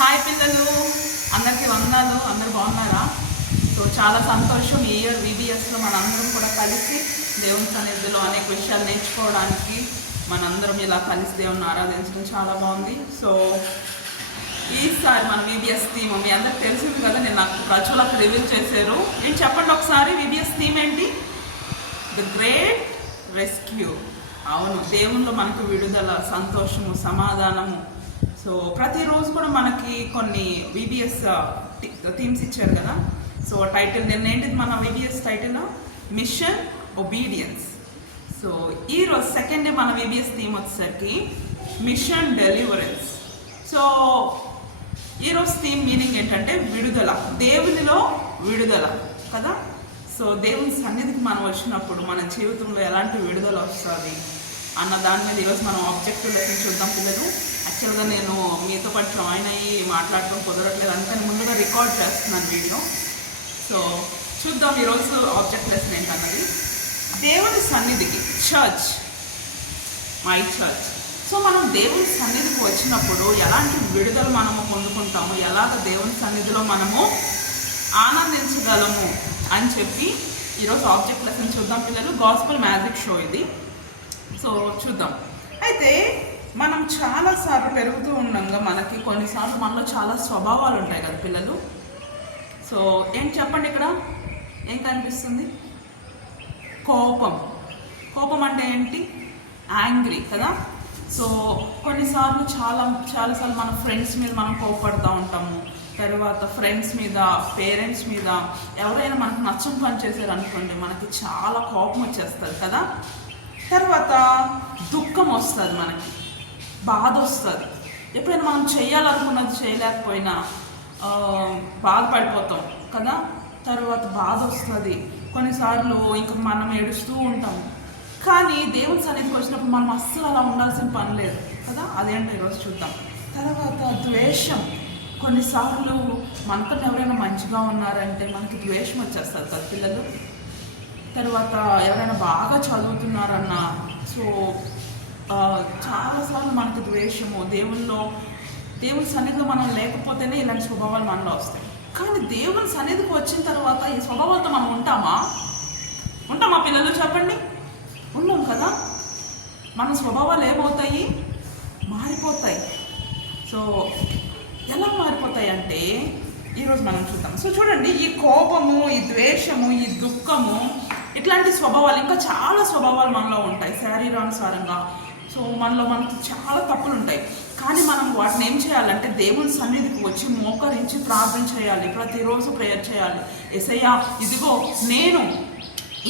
Hi పిల్లలు, అందరికీ వందనాలు. అందరు బాగున్నారా? సో చాలా సంతోషం. ఈ ఇయర్ VBSలో మనందరం కూడా కలిసి దేవుని సన్నిధిలో అనేక విషయాలు నేర్చుకోవడానికి మనందరం ఇలా కలిసి దేవుని ఆరాధించడం చాలా బాగుంది. సో ఈసారి మన VBS థీమ్ మీ అందరికి తెలిసింది కదా. నేను నాకు ప్రచులకు రివీల్ చేశారు. నేను చెప్పండి ఒకసారి, VBS థీమ్ ఏంటి? The great rescue. అవును, దేవునిలో మనకు విడుదల, సంతోషము, సమాధానము. సో ప్రతిరోజు కూడా మనకి కొన్ని VBS థీమ్స్ ఇచ్చారు కదా. సో టైటిల్ ఏంటిది? మన VBS title mission obedience. So ఈరోజు సెకండ్ డే మన VBS థీమ్ వచ్చేసరికి మిషన్ డెలివరెన్స్. సో ఈరోజు థీమ్ మీనింగ్ ఏంటంటే విడుదల, దేవునిలో విడుదల కదా. సో దేవుని సన్నిధికి మనం వచ్చినప్పుడు మన జీవితంలో ఎలాంటి విడుదల వస్తుంది అన్న దాని మీద ఈరోజు మనం ఆబ్జెక్టివ్ లెసన్ చూద్దాం పిల్లలు. యాక్చువల్గా నేను మీతో పాటు జాయిన్ అయ్యి మాట్లాడటం కుదరట్లేదు, అందుకని ముందుగా రికార్డ్ చేస్తున్నాను వీడియో. సో చూద్దాం ఈరోజు ఆబ్జెక్ట్ లెసన్ ఏంటన్నది. దేవుని సన్నిధికి, చర్చ్, మై చర్చ్. సో మనం దేవుని సన్నిధికి వచ్చినప్పుడు ఎలాంటి విడుదల మనము పొందుకుంటాము, ఎలాగ దేవుని సన్నిధిలో మనము ఆనందించగలము అని చెప్పి ఈరోజు ఆబ్జెక్ట్ లెసన్ చూద్దాం పిల్లలు. గాస్పెల్ మ్యాజిక్ షో ఇది. సో చూద్దాం. అయితే మనం చాలాసార్లు పెరుగుతూ ఉండగా మనకి కొన్నిసార్లు మనలో చాలా స్వభావాలు ఉంటాయి కదా పిల్లలు. సో ఏంటి చెప్పండి, ఇక్కడ ఏం కనిపిస్తుంది? కోపం. కోపం అంటే ఏంటి? యాంగ్రీ కదా. సో కొన్నిసార్లు చాలాసార్లు మన ఫ్రెండ్స్ మీద మనం కోపపడుతూ ఉంటాము. తర్వాత ఫ్రెండ్స్ మీద, పేరెంట్స్ మీద, ఎవరైనా మనకు నచ్చని పని చేశారు అనుకోండి, మనకి చాలా కోపం వచ్చేస్తుంది కదా. తర్వాత దుఃఖం వస్తుంది, మనకి బాధ వస్తుంది. ఎప్పుడైనా మనం చేయాలనుకున్నది చేయలేకపోయినా బాధపడిపోతాం కదా. తర్వాత బాధ వస్తుంది. కొన్నిసార్లు ఇంకా మనం ఏడుస్తూ ఉంటాం. కానీ దేవుని సన్నిధికి వచ్చినప్పుడు మనం అస్సలు అలా ఉండాల్సిన పని లేదు కదా. అదేంటో ఈరోజు చూద్దాం. తర్వాత ద్వేషం. కొన్నిసార్లు మనతో ఎవరైనా మంచిగా ఉన్నారంటే మనకి ద్వేషం వచ్చేస్తుంది కదా పిల్లలు. తర్వాత ఎవరైనా బాగా చదువుతున్నారన్నా, సో చాలాసార్లు మనకి ద్వేషము. దేవుని సన్నిధిలో మనం లేకపోతేనే ఇలాంటి స్వభావాలు మనలో వస్తాయి. కానీ దేవుని సన్నిధికి వచ్చిన తర్వాత ఈ స్వభావాలతో మనం ఉంటామా పిల్లలు? చెప్పండి, ఉన్నాం కదా. మన స్వభావాలు ఏమవుతాయి? మారిపోతాయి. సో ఎలా మారిపోతాయి అంటే ఈరోజు మనం చూద్దాం. సో చూడండి, ఈ కోపము, ఈ ద్వేషము, ఈ దుఃఖము, ఇట్లాంటి స్వభావాలు, ఇంకా చాలా స్వభావాలు మనలో ఉంటాయి శరీరానుసారంగా. సో మనకి చాలా తప్పులు ఉంటాయి. కానీ మనం వాటిని ఏం చేయాలంటే దేవుని సన్నిధికి వచ్చి మోకరించి ప్రార్థన చేయాలి. ప్రతిరోజు ప్రేయర్ చేయాలి. యేసయ్యా, ఇదిగో నేను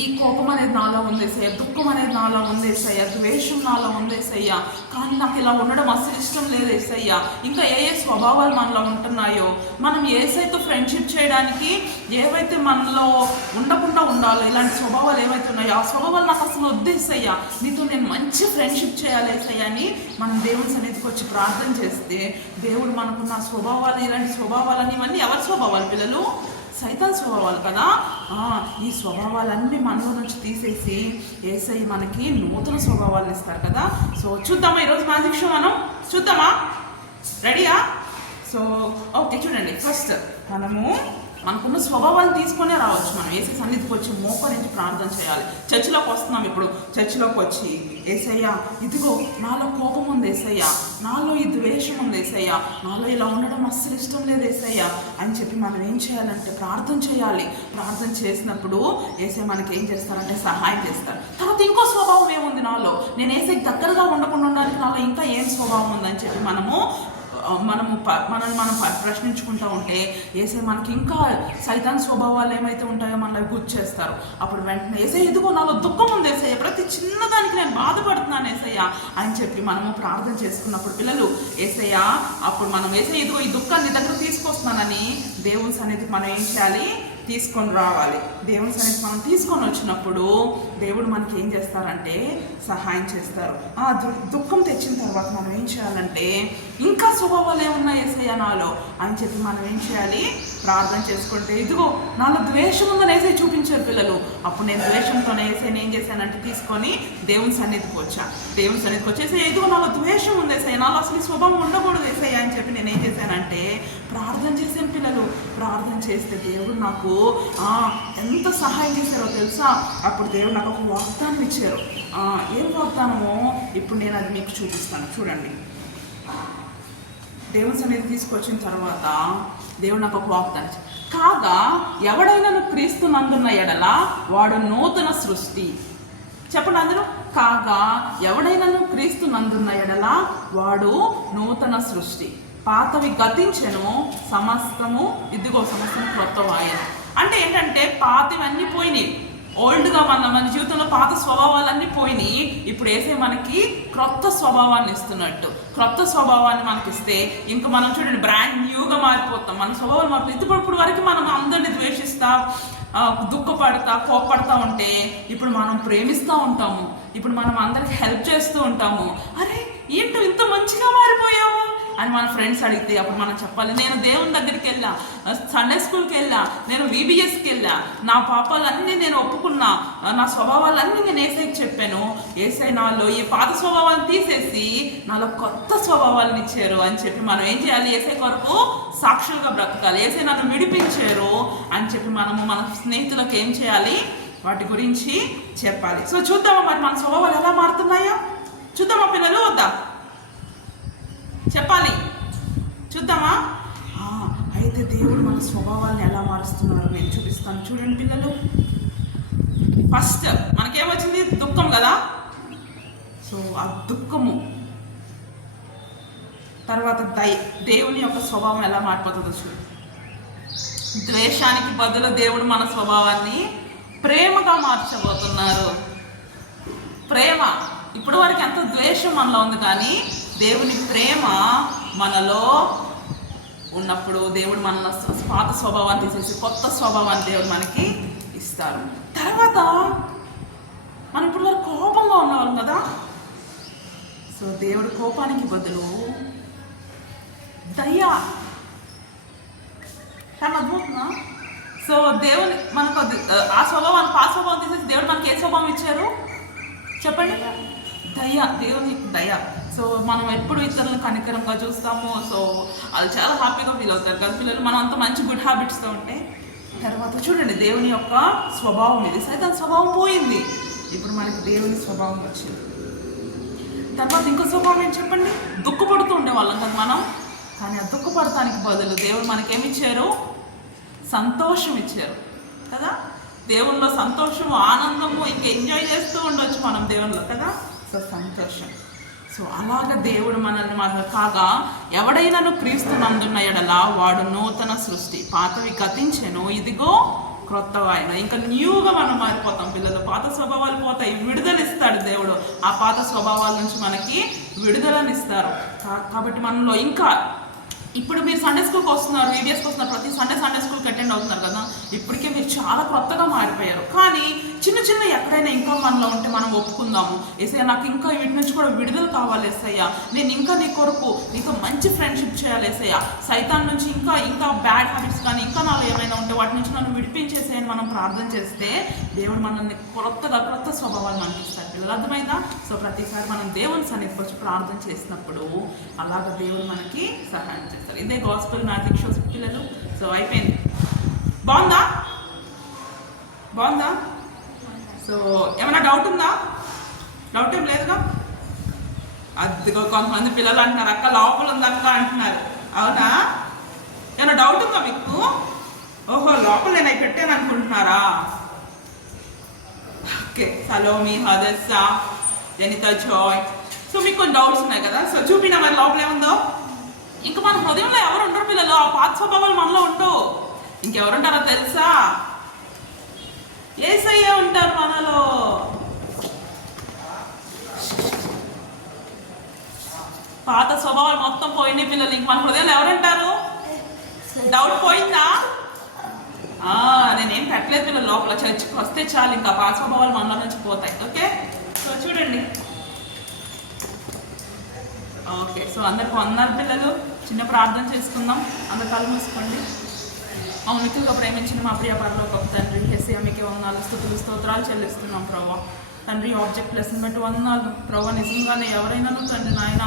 ఈ కోపం అనేది నాలో ఉంది యేసయ్య, దుఃఖం అనేది నాలో ఉంది యేసయ్య, ద్వేషం నాలో ఉంది యేసయ్య, కానీ నాకు ఇలా ఉండడం అసలు ఇష్టం లేదు యేసయ్య. ఇంకా ఏ స్వభావాలు మనలో ఉంటున్నాయో, మనం యేసయ్యతో ఫ్రెండ్షిప్ చేయడానికి ఏవైతే మనలో ఉండకుండా ఉండాలో, ఇలాంటి స్వభావాలు ఏవైతే ఉన్నాయో ఆ స్వభావాలు నాకు అసలు వద్దు యేసయ్య, నీతో నేను మంచి ఫ్రెండ్షిప్ చేయాలి యేసయ్య అని మనం దేవుని సన్నిధికి వచ్చి ప్రార్థన చేస్తే దేవుడు మనకున్న స్వభావాలు, ఇలాంటి స్వభావాలని, ఇవన్నీ ఎవరి స్వభావాలు పిల్లలు? సైతాన్ స్వభావాలు కదా. ఈ స్వభావాలన్నీ మనలో నుంచి తీసేసి యేసయ్య మనకి నూతన స్వభావాలను ఇస్తారు కదా. సో చూద్దామా ఈరోజు మ్యాజిక్ షో? మనం చూద్దామా? రెడీయా? సో ఓకే, చూడండి. ఫస్ట్ మనకున్న స్వభావాలను తీసుకునే రావచ్చు. మనం యేసయ్య సన్నిధికి వచ్చి మోకరించి ప్రార్థన చేయాలి. చర్చిలోకి వస్తున్నాం ఇప్పుడు. చర్చిలోకి వచ్చి యేసయ్య, ఇదిగో నాలో కోపం ఉంది యేసయ్య, నాలో ఈ ద్వేషం ఉంది యేసయ్య, నాలో ఇలా ఉండడం అస్సలు ఇష్టం లేదు యేసయ్య అని చెప్పి మనం ఏం చేయాలంటే ప్రార్థన చేయాలి. ప్రార్థన చేసినప్పుడు యేసయ్య మనకి ఏం చేస్తారంటే సహాయం చేస్తారు. తర్వాత ఇంకో స్వభావం ఏముంది నాలో, నేను యేసయ్యకి దగ్గరగా ఉండకుండా ఉండడానికి నాలో ఇంకా ఏం స్వభావం ఉందని చెప్పి మనల్ని మనం ప్రశ్నించుకుంటూ ఉంటే యేసయ్య మనకి ఇంకా సైతాన్ స్వభావాలు ఏమైతే ఉంటాయో మనల్ని గుర్తు చేస్తారు. అప్పుడు వెంటనే యేసయ్య, ఇదిగో నాలో దుఃఖం ఉంది యేసయ్య, ప్రతి చిన్నదానికి నేను బాధపడుతున్నాను యేసయ్య అని చెప్పి మనము ప్రార్థన చేసుకున్నప్పుడు పిల్లలు యేసయ్య, అప్పుడు మనం యేసయ్య, ఇదిగో ఈ దుఃఖాన్ని దగ్గర తీసుకొస్తున్నానని దేవుని సన్నిధికి మనం ఏం చేయాలి? తీసుకొని రావాలి. దేవుని సన్నిధికి మనం తీసుకొని వచ్చినప్పుడు దేవుడు మనకి ఏం చేస్తారంటే సహాయం చేస్తారు. ఆ దుఃఖం తెచ్చిన తర్వాత మనం ఏం చేయాలంటే ఇంకా స్వభావాలు ఏమున్నాయి యేసయ్య నాలో అని చెప్పి మనం ఏం చేయాలి? ప్రార్థన చేసుకుంటే, ఇదిగో నాలో ద్వేషం ఉందని యేసయ్య చూపించారు పిల్లలు. అప్పుడు నేను ద్వేషంతోనే యేసయ్యని ఏం చేశానంటే తీసుకొని దేవుని సన్నిధికి వచ్చాను. దేవుని సన్నిధికి వచ్చేసి, ఇదిగో నాలో ద్వేషం ఉంది యేసయ్య, నాలో అసలు స్వభావం ఉండకూడదు యేసయ్య అని చెప్పి నేను ఏం చేశానంటే ప్రార్థన చేశాను పిల్లలు. ప్రార్థన చేస్తే దేవుడు నాకు ఎంత సహాయం చేశారో తెలుసా? అప్పుడు దేవుడు నాకు ఒక వాగ్దానం ఇచ్చారు. ఏం వాగ్దానమో ఇప్పుడు నేను అది మీకు చూపిస్తాను. చూడండి, దేవుని సన్నిధి తీసుకొచ్చిన తర్వాత దేవుడు నాకు ఒక వాగ్దానం కాగా ఎవడైనా క్రీస్తునందున్న ఎడల వాడు నూతన సృష్టి. చెప్పండి అందరూ, కాగా ఎవడైనా క్రీస్తునందున్న ఎడల వాడు నూతన సృష్టి, పాతవి గతించెను, సమస్తము క్రొత్తవాయెను. అంటే ఏంటంటే పాతవన్నీ పోయినాయి, ఓల్డ్గా మన జీవితంలో పాత స్వభావాలన్నీ పోయినాయి. ఇప్పుడు వేసే మనకి క్రొత్త స్వభావాన్ని ఇస్తున్నట్టు. క్రొత్త స్వభావాన్ని మనకిస్తే ఇంకా మనం చూడండి బ్రాండ్ న్యూగా మారిపోతాం. మన స్వభావాలు మారిపోతాం. ఇప్పుడు వరకు మనం అందరినీ ద్వేషిస్తా, దుఃఖపడతా, కోప్పడతా ఉంటే ఇప్పుడు మనం ప్రేమిస్తూ ఉంటాము. ఇప్పుడు మనం అందరికి హెల్ప్ చేస్తూ ఉంటాము. అరే ఏంటో ఇంత మంచిగా మారిపోయావు అని మన ఫ్రెండ్స్ అడిగితే అప్పుడు మనం చెప్పాలి, నేను దేవుని దగ్గరికి వెళ్ళా, సండే స్కూల్కి వెళ్ళా, నేను VBSకి వెళ్ళా, నా పాపాలన్నీ నేను ఒప్పుకున్నా, నా స్వభావాలన్నీ నేను ఏసైకి చెప్పాను, ఏసై నాలో ఈ పాత స్వభావాన్ని తీసేసి నాలో కొత్త స్వభావాలను ఇచ్చారు అని చెప్పి మనం ఏం చేయాలి? ఏసై కొరకు సాక్షులుగా బ్రతకాలి. ఏసై నన్ను విడిపించారు అని చెప్పి మనము మన స్నేహితులకు ఏం చేయాలి? వాటి గురించి చెప్పాలి. సో చూద్దామా మరి మన స్వభావాలు ఎలా మారుతున్నాయో? చూద్దామా పిల్లలు? వద్దా? చెప్పాలి, చూద్దామా? అయితే దేవుడు మన స్వభావాలను ఎలా మారుస్తున్నారో నేను చూపిస్తాను. చూడండి పిల్లలు, ఫస్ట్ మనకేమొచ్చింది? దుఃఖం కదా. సో ఆ దుఃఖము తర్వాత దేవుని యొక్క స్వభావం ఎలా మారిపోతుందో చూడు. ద్వేషానికి బదులు దేవుడు మన స్వభావాన్ని ప్రేమగా మార్చబోతున్నారు. ప్రేమ, ఇప్పుడు వరకు ఎంత ద్వేషం మనలో ఉంది, కానీ దేవుని ప్రేమ మనలో ఉన్నప్పుడు దేవుడు మన పాత స్వభావాన్ని తీసేసి కొత్త స్వభావాన్ని దేవుడు మనకి ఇస్తారు. తర్వాత మనం ఇప్పుడు వరకు కోపంగా ఉన్నవాళ్ళం కదా. సో దేవుడు కోపానికి బదులు దయ. కానీ అద్భుతమా? సో దేవుని మనకు ఆ స్వభావాన్ని పాత స్వభావం తీసేసి దేవుడు మనకి ఏ స్వభావం ఇచ్చారు చెప్పండి? దయ. దేవుని దయ. సో మనం ఎప్పుడు ఇతరులను కనికరంగా చూస్తాము. సో వాళ్ళు చాలా హ్యాపీగా ఫీల్ అవుతారు కదా పిల్లలు, మనం అంత మంచి గుడ్ హ్యాబిట్స్తో ఉంటే. తర్వాత చూడండి దేవుని యొక్క స్వభావం ఇది. సైతాన్ స్వభావం పోయింది, ఇప్పుడు మనకి దేవుని స్వభావం వచ్చింది. తర్వాత ఇంకో స్వభావం ఏం చెప్పండి? దుఃఖపడుతూ ఉండేవాళ్ళం కదా మనం, కానీ ఆ దుఃఖపడటానికి బదులు దేవుడు మనకేమిచ్చారు? సంతోషం ఇచ్చారు కదా. దేవుల్లో సంతోషము, ఆనందము, ఇంకా ఎంజాయ్ చేస్తూ ఉండొచ్చు మనం దేవుల్లో కదా. సో సంతోషం. సో అలాగ దేవుడు మనల్ని కాగా ఎవడైనాను క్రీస్తునందున్న ఎడల వాడు నూతన సృష్టి, పాతవి గతించెను, ఇదిగో క్రొత్తవాయన. ఇంకా న్యూగా మనం మారిపోతాం పిల్లలు. పాత స్వభావాలు పోతాయి, విడుదలిస్తాడు దేవుడు. ఆ పాత స్వభావాల నుంచి మనకి విడుదలనిస్తారు. కాబట్టి మనలో ఇంకా ఇప్పుడు మీరు సండే స్కూల్కి వస్తున్నారు, VBSకి వస్తున్నారు, ప్రతి సండే స్కూల్కి అటెండ్ అవుతున్నారు కదా. ఇప్పటికే మీరు చాలా కొత్తగా మారిపోయారు. కానీ చిన్న ఎక్కడైనా ఇంకా మనలో ఉంటే మనం ఒప్పుకుందాము. ఏసయ్య నాకు ఇంకా వీటి నుంచి కూడా విడుదల కావాలి ఏసయ్య, నేను ఇంకా నీ కొరకు నీతో మంచి ఫ్రెండ్షిప్ చేయాలి ఏసయ్య, సైతాన్ నుంచి ఇంకా బ్యాడ్ హ్యాబిట్స్ కానీ ఇంకా నాలో ఏమైనా ఉంటే వాటి నుంచి నన్ను విడిపించేసేయని మనం ప్రార్థన చేస్తే దేవుడు మనల్ని క్రొత్త స్వభావాలు మనకి ఇస్తారు పిల్లలు. అర్థమైందా? సో ప్రతిసారి మనం దేవుని సన్నిధికి వచ్చి ప్రార్థన చేసినప్పుడు అలాగ దేవుడు మనకి సహాయం చేస్తారు. ఇదే గాస్పెల్ మ్యాజిక్ షోస్ పిల్లలు. సో అయిపోయింది. బాగుందా? సో ఏమైనా డౌట్ ఉందా? డౌట్ ఏం లేదుగా? అదిగో కొంతమంది పిల్లలు అంటున్నారు, అక్క లోపల ఉంది అక్క అంటున్నారు. అవునా? ఏమైనా డౌట్ ఉందా మీకు? ఓహో, లోపల నేను అవి పెట్టాను అనుకుంటున్నారా? ఓకే. సలోమి, హదస్స, జనిత, జాయ్. సో మీకు కొన్ని డౌట్స్ ఉన్నాయి కదా. సో చూపినా మరి లోపల ఏముందో. ఇంకా మన హృదయంలో ఎవరు ఉండరు పిల్లలు, ఆ పాత స్వభావాలు మనలో ఉండవు. ఇంకెవరుంటారో తెలుసా? యేసయ్య ఉంటారు మనలో. పాత స్వభావాలు మొత్తం పోయినాయి పిల్లలు. ఇంక మన హృదయంలో ఎవరుంటారు? డౌట్ పోయిందా? నేనేం పెట్టలేదు పిల్లలు. లోపల చర్చికి వస్తే చాలు, ఇంకా పాత స్వభావాలు మనలో నుంచి పోతాయి. ఓకే. సో చూడండి. ఓకే. సో అందరికి వందనాలు పిల్లలు. చిన్న ప్రార్థన చేసుకుందాం. అందరు కళ్ళు మూసుకోండి. మౌనికలుగా ప్రేమించిన మా ప్రియ పరలోకపు తండ్రి, యేసయ్య మీకే వందనాలు, స్తుతులు, స్తోత్రాలు చెల్లిస్తున్నాం ప్రభా. తండ్రి ఆబ్జెక్ట్ లెసన్ బట్టి వందనాలు ప్రభా. నిజంగానే ఎవరైనా తండ్రి నాయన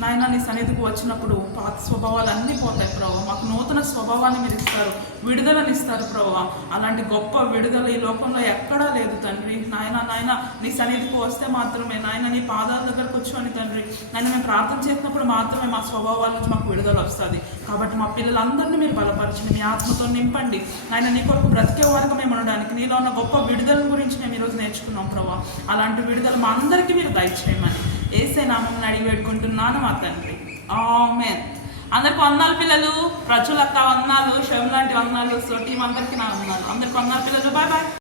నాయన నీ సన్నిధికి వచ్చినప్పుడు పాత స్వభావాలు అన్నీ పోతాయి ప్రభావ. మాకు నూతన స్వభావాన్ని మీరు ఇస్తారు, విడుదలని ఇస్తారు ప్రభావ. అలాంటి గొప్ప విడుదల ఈ లోకంలో ఎక్కడా లేదు తండ్రి. నాయన నీ సన్నిధికి వస్తే మాత్రమే, నాయన నీ పాదాల దగ్గర కూర్చొని తండ్రి నాయన మేము ప్రార్థన చేసినప్పుడు మాత్రమే మా స్వభావాల నుంచి మాకు విడుదల వస్తుంది. కాబట్టి మా పిల్లలందరినీ మీరు బలపరచండి, మీ ఆత్మతో నింపండి నాయన. నీ కొరకు బ్రతికే వారికి మేము ఉండడానికి నీలో ఉన్న గొప్ప విడుదల గురించి మేము ఈరోజు నేర్చుకున్నాం ప్రభావ. అలాంటి విడుదల మా అందరికీ మీరు దయచేయమని యేసే నామమున అడిగి వేడుకుంటున్నాను మా తండ్రి. ఆమేన్. అందరికి వందనాలు పిల్లలు. ప్రజలక్క వందనాలు, శవం లాంటి వందనాలు, సో టీం అందరికీ నా వందనాలు. అందరికి వందనాలు పిల్లలు. Bye bye.